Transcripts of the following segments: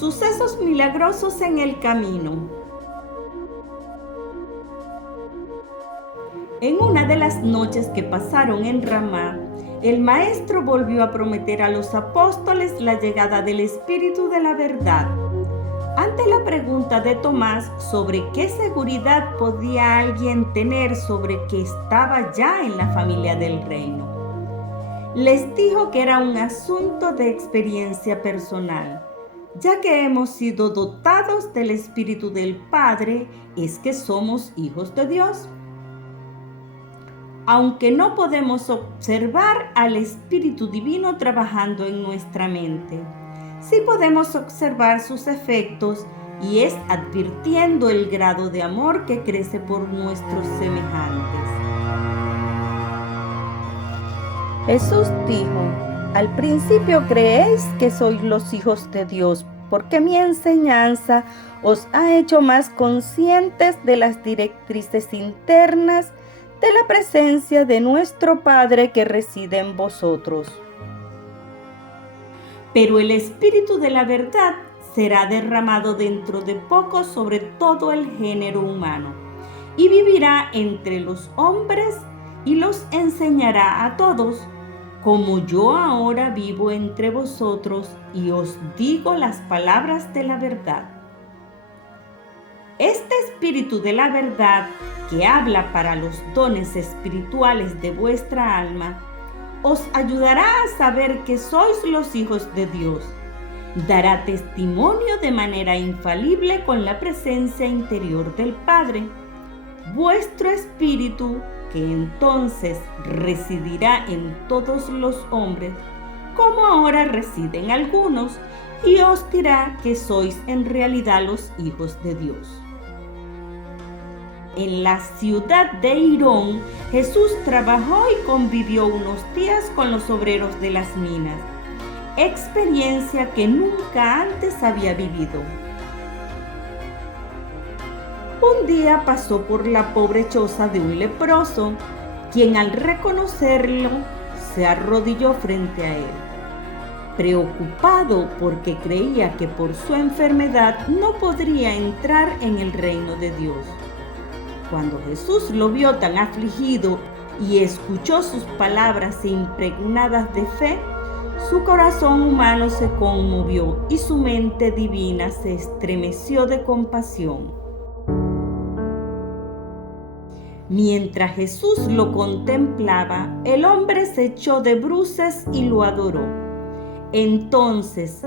Sucesos milagrosos en el camino. En una de las noches que pasaron en Ramá, el Maestro volvió a prometer a los apóstoles la llegada del Espíritu de la verdad. Ante la pregunta de Tomás sobre qué seguridad podía alguien tener sobre que estaba ya en la familia del reino, les dijo que era un asunto de experiencia personal. Ya que hemos sido dotados del Espíritu del Padre, es que somos hijos de Dios. Aunque no podemos observar al Espíritu Divino trabajando en nuestra mente, sí podemos observar sus efectos, y es advirtiendo el grado de amor que crece por nuestros semejantes. Jesús dijo: al principio creéis que sois los hijos de Dios, porque mi enseñanza os ha hecho más conscientes de las directrices internas de la presencia de nuestro Padre que reside en vosotros. Pero el Espíritu de la verdad será derramado dentro de poco sobre todo el género humano, y vivirá entre los hombres y los enseñará a todos, como yo ahora vivo entre vosotros y os digo las palabras de la verdad. Este Espíritu de la verdad, que habla para los dones espirituales de vuestra alma, os ayudará a saber que sois los hijos de Dios. Dará testimonio de manera infalible con la presencia interior del Padre. Vuestro espíritu, que entonces residirá en todos los hombres, como ahora residen algunos, y os dirá que sois en realidad los hijos de Dios. En la ciudad de Irón, Jesús trabajó y convivió unos días con los obreros de las minas, experiencia que nunca antes había vivido. Un día pasó por la pobre choza de un leproso, quien al reconocerlo se arrodilló frente a él, preocupado porque creía que por su enfermedad no podría entrar en el reino de Dios. Cuando Jesús lo vio tan afligido y escuchó sus palabras impregnadas de fe, su corazón humano se conmovió y su mente divina se estremeció de compasión. Mientras Jesús lo contemplaba, el hombre se echó de bruces y lo adoró. Entonces,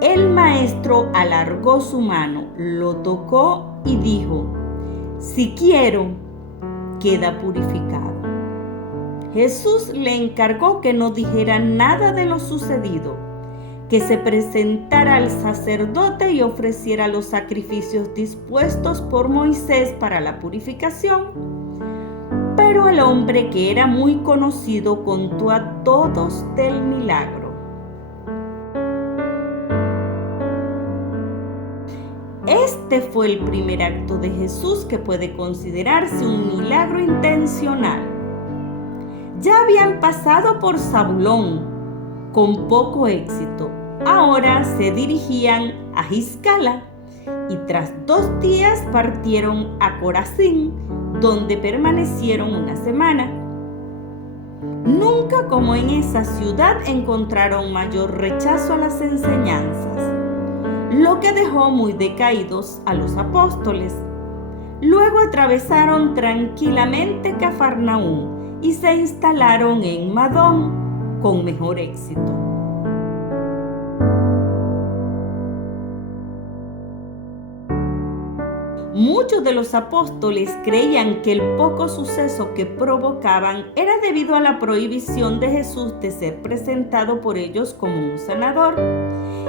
el Maestro alargó su mano, lo tocó y dijo: si quiero, queda purificado. Jesús le encargó que no dijera nada de lo sucedido, que se presentara al sacerdote y ofreciera los sacrificios dispuestos por Moisés para la purificación. Pero el hombre, que era muy conocido, contó a todos del milagro. Este fue el primer acto de Jesús que puede considerarse un milagro intencional. Ya habían pasado por Zabulón con poco éxito. Ahora se dirigían a Giscala y tras 2 días partieron a Corazín, donde permanecieron una semana. Nunca como en esa ciudad encontraron mayor rechazo a las enseñanzas, lo que dejó muy decaídos a los apóstoles. Luego atravesaron tranquilamente Cafarnaúm y se instalaron en Madón con mejor éxito. Muchos de los apóstoles creían que el poco suceso que provocaban era debido a la prohibición de Jesús de ser presentado por ellos como un sanador,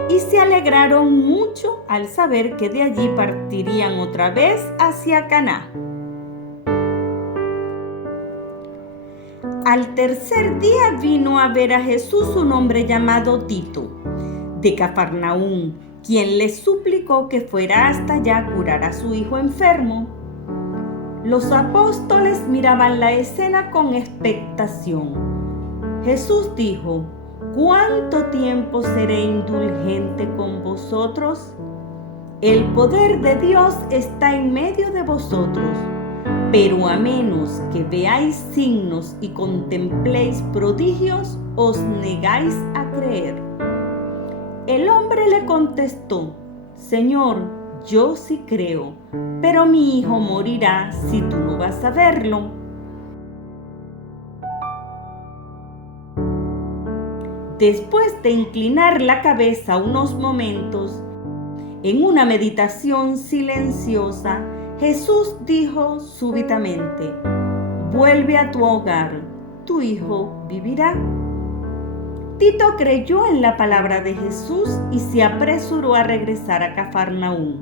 y se alegraron mucho al saber que de allí partirían otra vez hacia Caná. Al tercer día vino a ver a Jesús un hombre llamado Tito, de Cafarnaúm, quien le suplicó que fuera hasta allá a curar a su hijo enfermo. Los apóstoles miraban la escena con expectación. Jesús dijo: ¿cuánto tiempo seré indulgente con vosotros? El poder de Dios está en medio de vosotros, pero a menos que veáis signos y contempléis prodigios, os negáis a creer. El hombre le contestó: Señor, yo sí creo, pero mi hijo morirá si tú no vas a verlo. Después de inclinar la cabeza unos momentos, en una meditación silenciosa, Jesús dijo súbitamente: vuelve a tu hogar, tu hijo vivirá. Tito creyó en la palabra de Jesús y se apresuró a regresar a Cafarnaúm.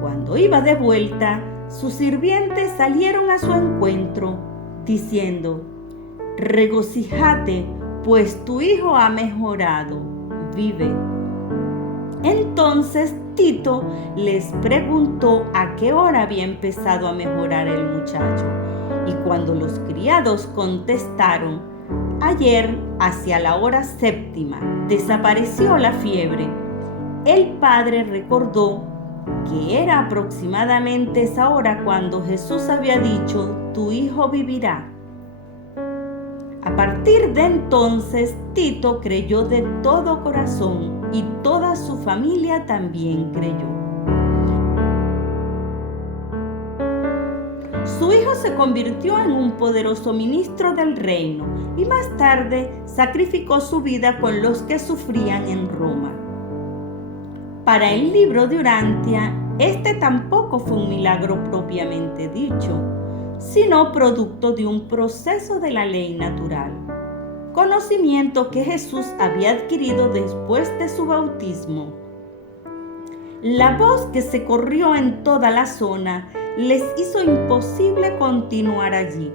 Cuando iba de vuelta, sus sirvientes salieron a su encuentro, diciendo: regocíjate, pues tu hijo ha mejorado, vive. Entonces Tito les preguntó a qué hora había empezado a mejorar el muchacho, y cuando los criados contestaron: ayer, hacia la hora 7:, desapareció la fiebre, el padre recordó que era aproximadamente esa hora cuando Jesús había dicho: tu hijo vivirá. A partir de entonces, Tito creyó de todo corazón y toda su familia también creyó. Su hijo se convirtió en un poderoso ministro del reino y más tarde sacrificó su vida con los que sufrían en Roma. Para el libro de Urantia, este tampoco fue un milagro propiamente dicho, sino producto de un proceso de la ley natural, conocimiento que Jesús había adquirido después de su bautismo. La voz que se corrió en toda la zona les hizo imposible continuar allí,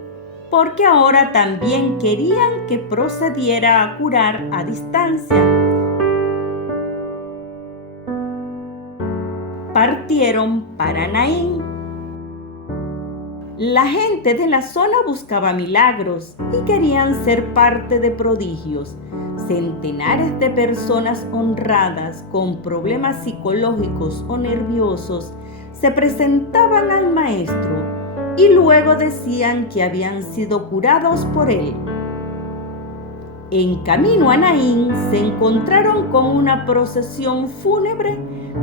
porque ahora también querían que procediera a curar a distancia. Partieron para Naín. La gente de la zona buscaba milagros y querían ser parte de prodigios. Centenares de personas honradas con problemas psicológicos o nerviosos se presentaban al maestro y luego decían que habían sido curados por él. En camino a Naín se encontraron con una procesión fúnebre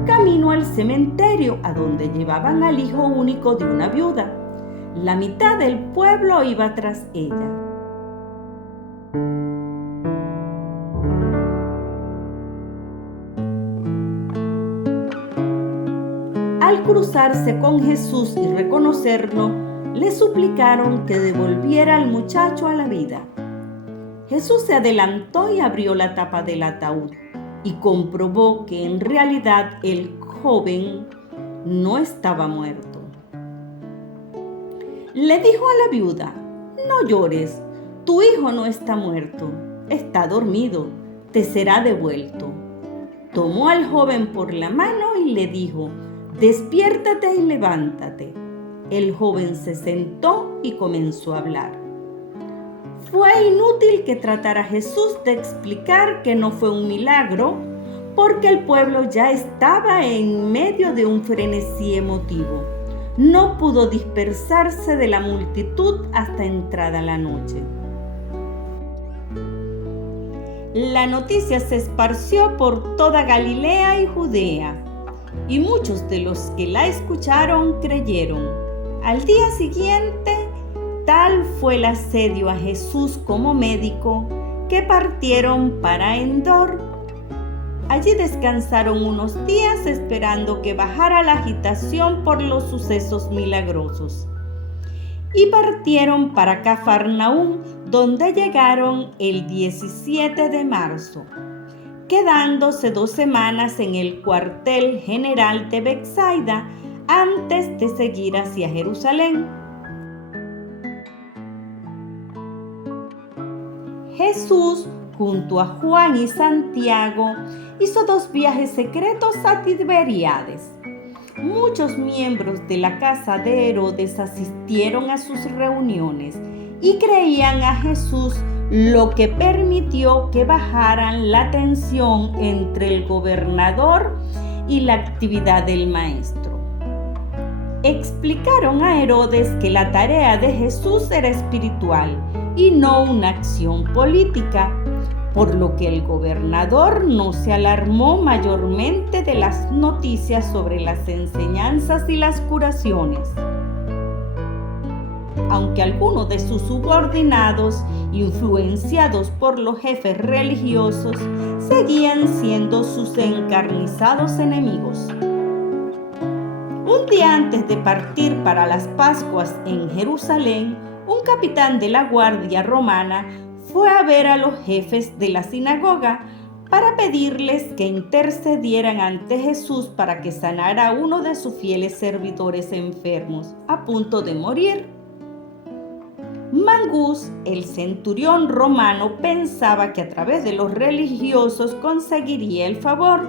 camino al cementerio a donde llevaban al hijo único de una viuda. La mitad del pueblo iba tras ella. Al cruzarse con Jesús y reconocerlo, le suplicaron que devolviera al muchacho a la vida. Jesús se adelantó y abrió la tapa del ataúd y comprobó que en realidad el joven no estaba muerto. Le dijo a la viuda: no llores, tu hijo no está muerto, está dormido, te será devuelto. Tomó al joven por la mano y le dijo: despiértate y levántate. El joven se sentó y comenzó a hablar. Fue inútil que tratara Jesús de explicar que no fue un milagro, porque el pueblo ya estaba en medio de un frenesí emotivo. No pudo dispersarse de la multitud hasta entrada la noche. La noticia se esparció por toda Galilea y Judea, y muchos de los que la escucharon creyeron. Al día siguiente, tal fue el asedio a Jesús como médico, que partieron para Endor. Allí descansaron unos días esperando que bajara la agitación por los sucesos milagrosos. Y partieron para Cafarnaúm, donde llegaron el 17 de marzo, quedándose 2 semanas en el cuartel general de Betsaida antes de seguir hacia Jerusalén. Jesús, junto a Juan y Santiago, hizo 2 viajes secretos a Tiberíades. Muchos miembros de la casa de Herodes asistieron a sus reuniones y creían a Jesús lo que permitió que bajaran la tensión entre el gobernador y la actividad del maestro. Explicaron a Herodes que la tarea de Jesús era espiritual y no una acción política, por lo que el gobernador no se alarmó mayormente de las noticias sobre las enseñanzas y las curaciones. Aunque algunos de sus subordinados, influenciados por los jefes religiosos, seguían siendo sus encarnizados enemigos. Un día antes de partir para las Pascuas en Jerusalén, un capitán de la guardia romana fue a ver a los jefes de la sinagoga para pedirles que intercedieran ante Jesús para que sanara a uno de sus fieles servidores enfermos, a punto de morir. Mangús, el centurión romano, pensaba que a través de los religiosos conseguiría el favor.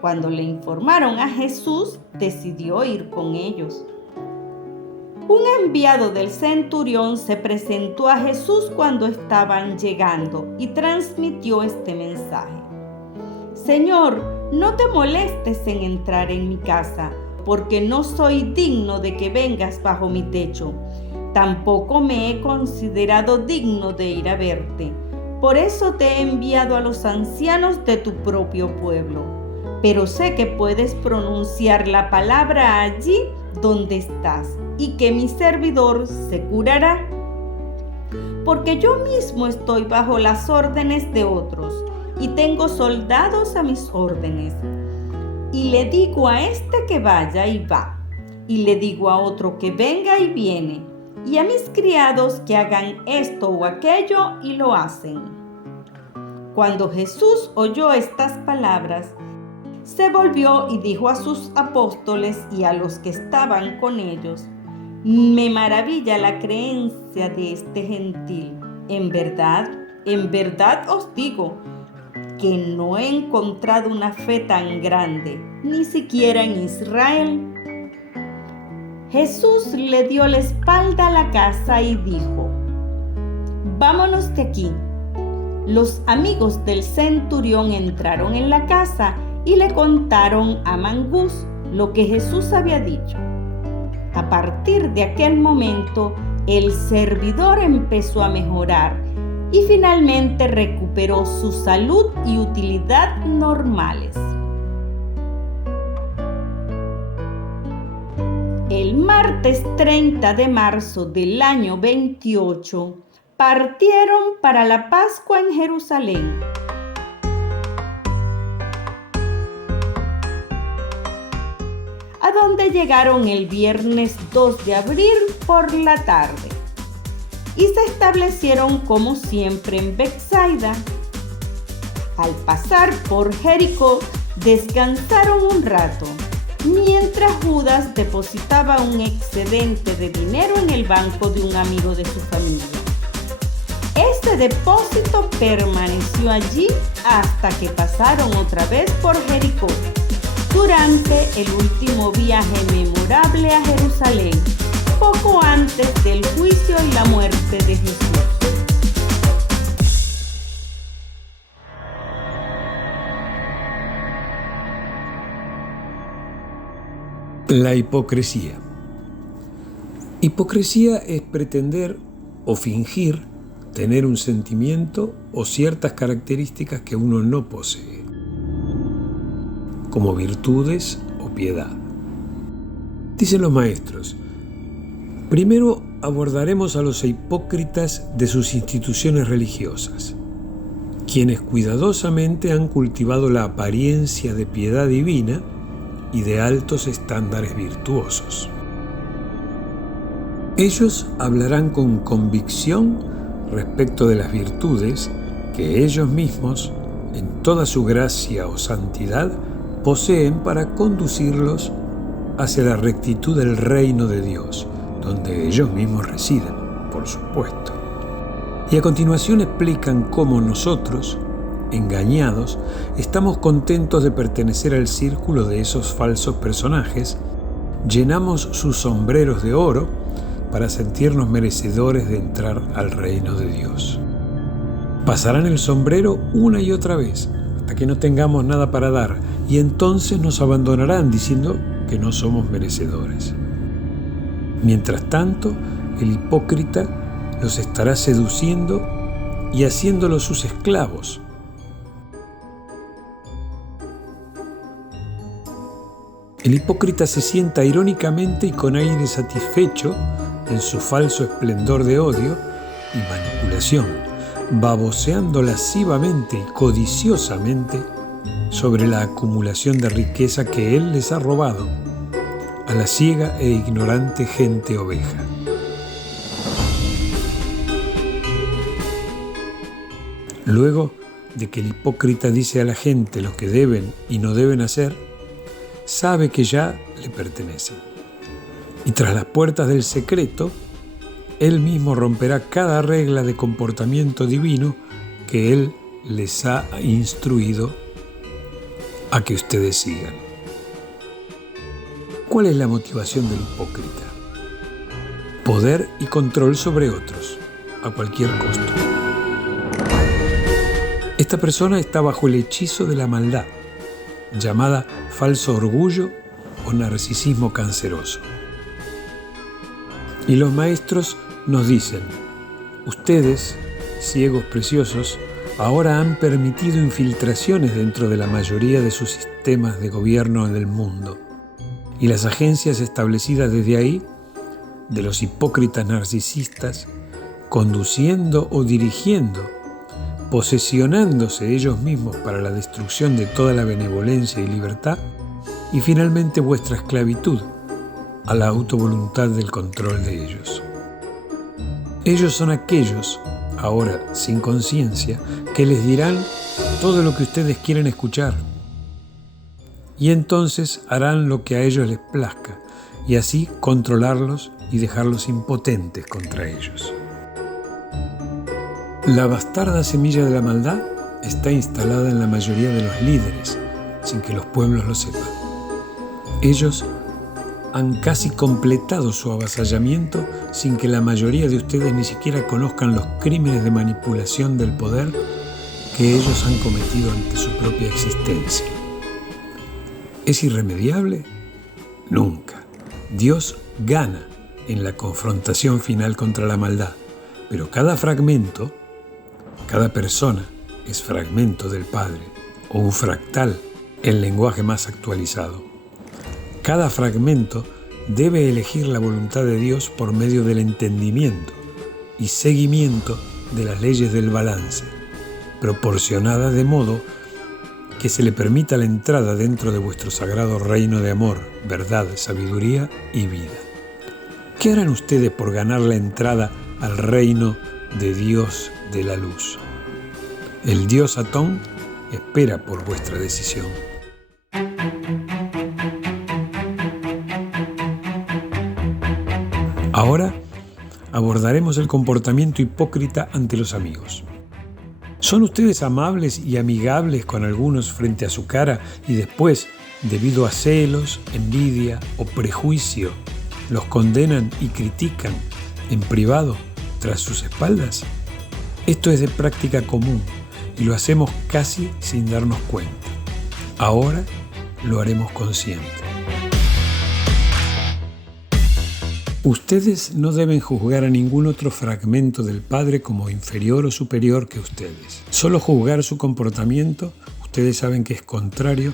Cuando le informaron a Jesús, decidió ir con ellos. Un enviado del centurión se presentó a Jesús cuando estaban llegando y transmitió este mensaje: Señor, no te molestes en entrar en mi casa, porque no soy digno de que vengas bajo mi techo. Tampoco me he considerado digno de ir a verte. Por eso te he enviado a los ancianos de tu propio pueblo. Pero sé que puedes pronunciar la palabra allí donde estás y que mi servidor se curará. Porque yo mismo estoy bajo las órdenes de otros y tengo soldados a mis órdenes. Y le digo a este que vaya y va, y le digo a otro que venga y viene, y a mis criados que hagan esto o aquello y lo hacen. Cuando Jesús oyó estas palabras, se volvió y dijo a sus apóstoles y a los que estaban con ellos: Me maravilla la creencia de este gentil. En verdad os digo que no he encontrado una fe tan grande, ni siquiera en Israel. Jesús le dio la espalda a la casa y dijo: Vámonos de aquí. Los amigos del centurión entraron en la casa y le contaron a Mangús lo que Jesús había dicho. A partir de aquel momento, el servidor empezó a mejorar y finalmente recuperó su salud y utilidad normales. El martes 30 de marzo del año 28, partieron para la Pascua en Jerusalén. A donde llegaron el viernes 2 de abril por la tarde y se establecieron como siempre en Betsaida. Al pasar por Jericó, descansaron un rato, mientras Judas depositaba un excedente de dinero en el banco de un amigo de su familia. Este depósito permaneció allí hasta que pasaron otra vez por Jericó, durante el último viaje memorable a Jerusalén, poco antes del juicio y la muerte de Jesús. La hipocresía. Hipocresía es pretender o fingir tener un sentimiento o ciertas características que uno no posee, como virtudes o piedad. Dicen los maestros: primero abordaremos a los hipócritas de sus instituciones religiosas, quienes cuidadosamente han cultivado la apariencia de piedad divina y de altos estándares virtuosos. Ellos hablarán con convicción respecto de las virtudes que ellos mismos, en toda su gracia o santidad, poseen para conducirlos hacia la rectitud del reino de Dios, donde ellos mismos residen, por supuesto. Y a continuación explican cómo nosotros, engañados, estamos contentos de pertenecer al círculo de esos falsos personajes, llenamos sus sombreros de oro para sentirnos merecedores de entrar al reino de Dios. Pasarán el sombrero una y otra vez, hasta que no tengamos nada para dar, y entonces nos abandonarán diciendo que no somos merecedores. Mientras tanto, el hipócrita los estará seduciendo y haciéndolos sus esclavos. El hipócrita se sienta irónicamente y con aire satisfecho en su falso esplendor de odio y manipulación, baboseando lascivamente y codiciosamente sobre la acumulación de riqueza que él les ha robado a la ciega e ignorante gente oveja. Luego de que el hipócrita dice a la gente lo que deben y no deben hacer, sabe que ya le pertenecen. Y tras las puertas del secreto, él mismo romperá cada regla de comportamiento divino que él les ha instruido a que ustedes sigan. ¿Cuál es la motivación del hipócrita? Poder y control sobre otros, a cualquier costo. Esta persona está bajo el hechizo de la maldad, llamada falso orgullo o narcisismo canceroso. Y los maestros nos dicen: ustedes, ciegos preciosos, ahora han permitido infiltraciones dentro de la mayoría de sus sistemas de gobierno del mundo. Y las agencias establecidas desde ahí, de los hipócritas narcisistas, conduciendo o dirigiendo, posesionándose ellos mismos para la destrucción de toda la benevolencia y libertad, y finalmente vuestra esclavitud a la autovoluntad del control de ellos. Ellos son aquellos, ahora sin conciencia, que les dirán todo lo que ustedes quieren escuchar, y entonces harán lo que a ellos les plazca, y así controlarlos y dejarlos impotentes contra ellos. La bastarda semilla de la maldad está instalada en la mayoría de los líderes, sin que los pueblos lo sepan. Ellos han casi completado su avasallamiento sin que la mayoría de ustedes ni siquiera conozcan los crímenes de manipulación del poder que ellos han cometido ante su propia existencia. ¿Es irremediable? Nunca. Dios gana en la confrontación final contra la maldad, pero cada fragmento, cada persona es fragmento del Padre, o un fractal en lenguaje más actualizado. Cada fragmento debe elegir la voluntad de Dios por medio del entendimiento y seguimiento de las leyes del balance, proporcionadas de modo que se le permita la entrada dentro de vuestro sagrado reino de amor, verdad, sabiduría y vida. ¿Qué harán ustedes por ganar la entrada al reino de Dios de la luz? El Dios Atón espera por vuestra decisión. Ahora abordaremos el comportamiento hipócrita ante los amigos. ¿Son ustedes amables y amigables con algunos frente a su cara y después, debido a celos, envidia o prejuicio, los condenan y critican en privado tras sus espaldas? Esto es de práctica común y lo hacemos casi sin darnos cuenta. Ahora lo haremos consciente. Ustedes no deben juzgar a ningún otro fragmento del Padre como inferior o superior que ustedes. Solo juzgar su comportamiento, ustedes saben que es contrario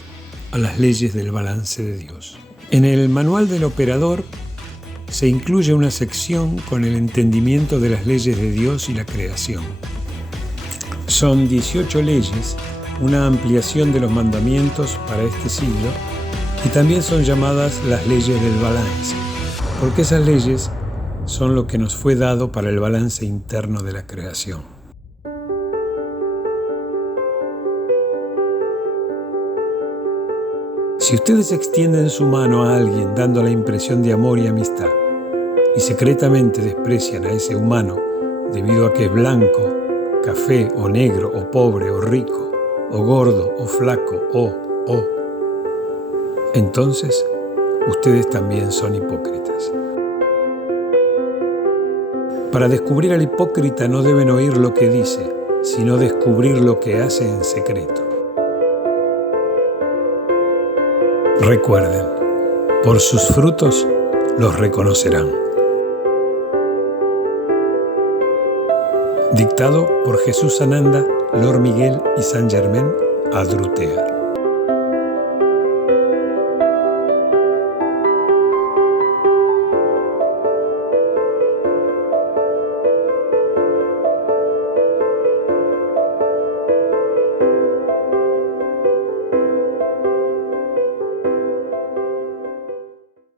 a las leyes del balance de Dios. En el manual del operador se incluye una sección con el entendimiento de las leyes de Dios y la creación. Son 18 leyes, una ampliación de los mandamientos para este siglo, y también son llamadas las leyes del balance, porque esas leyes son lo que nos fue dado para el balance interno de la creación. Si ustedes extienden su mano a alguien dando la impresión de amor y amistad, y secretamente desprecian a ese humano debido a que es blanco, café o negro o pobre o rico, o gordo o flaco entonces ustedes también son hipócritas. Para descubrir al hipócrita no deben oír lo que dice, sino descubrir lo que hace en secreto. Recuerden, por sus frutos los reconocerán. Dictado por Jesús Ananda, Lor Miguel y San Germain Adrutea.